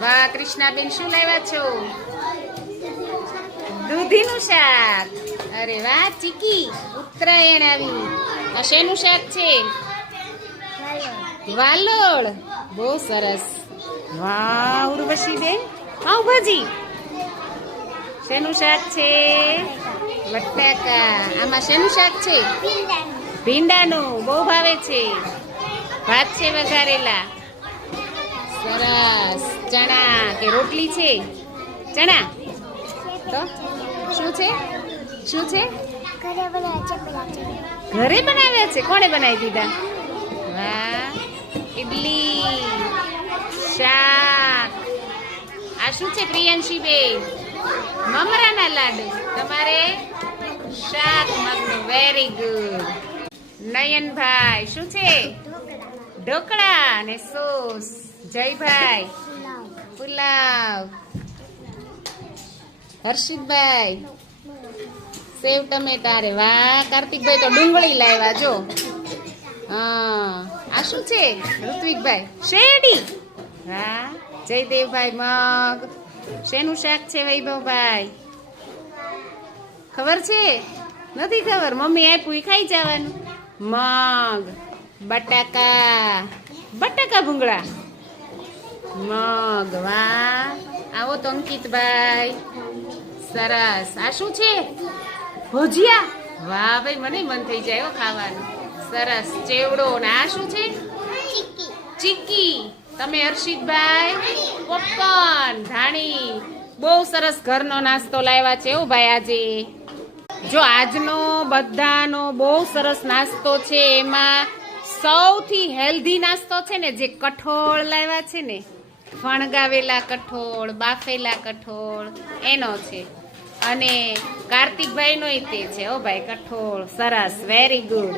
વાહ કૃષ્ણાબેન, શું લાવ્યા છો? દૂધીનું શાક. અરે વાહ ચીકી, ઉત્તરાયણ આવી. આ શેનું શાક છે? વાલોળ. બહુ સરસ. વાહ ઉર્વશીબેન, પાઉંભાજી. શેનું શાક છે? બટાકા. આમાં શેનું શાક છે? ભીંડાનું. બહુ ભાવે છે. ભાત છે વઘારેલા. સરસ. ચણા કે રોટલી છે? ચણા. તો શું છે? શું છે? ઘરે બનાવ્યા છે. કોણે બનાવી દીધા? વાહ. ઇડલી, શાક. આ શું છે પ્રિયાંશીબેન? મમરાના લાડુ. તમારે શાક મગનું. Very good. નયનભાઈ, શું છે? ઢોકળા અને સોસ. જયભાઈ, પુલાવ. હર્ષિતભાઈ, સેવ ટમેટા. રે વાહ કાર્તિકભાઈ તો ડુંગળી લાવ્યા જો. હા. આ શું છે ઋત્વિકભાઈ? શેરડી. હા. જયદેવભાઈ મગ. શેનું શાક છે વૈભવભાઈ? ખબર છે? નથી ખબર. મમ્મી આપ્યું એ ખાઈ જવાનું. મગ, બટાકા. બટાકા ભૂંગળા. મગ. વાહ. આવો તો અંકિતભાઈ. સરસ. આ શું છે? ભજીયા. વાહ ભાઈ, મને મન થઈ જાય ખાવાનું. સરસ. ચેવડો. ને આ શું છે? ચીકી. તમે હર્ષિતભાઈ? પોપકોર્ન. ધાણી. બહુ સરસ ઘરનો નાસ્તો લાવ્યા છે ઓ ભાઈ આજે. જો આજનો બધાનો બહુ સરસ નાસ્તો છે. એમાં સૌથી હેલ્ધી નાસ્તો છે ને જે કઠોળ લાવ્યા છે ને, ફણગાવેલા કઠોળ, બાફેલા કઠોળ, એનો છે. અને કાર્તિકભાઈનો તે છે ઓ ભાઈ કઠોળ. સરસ. Very good.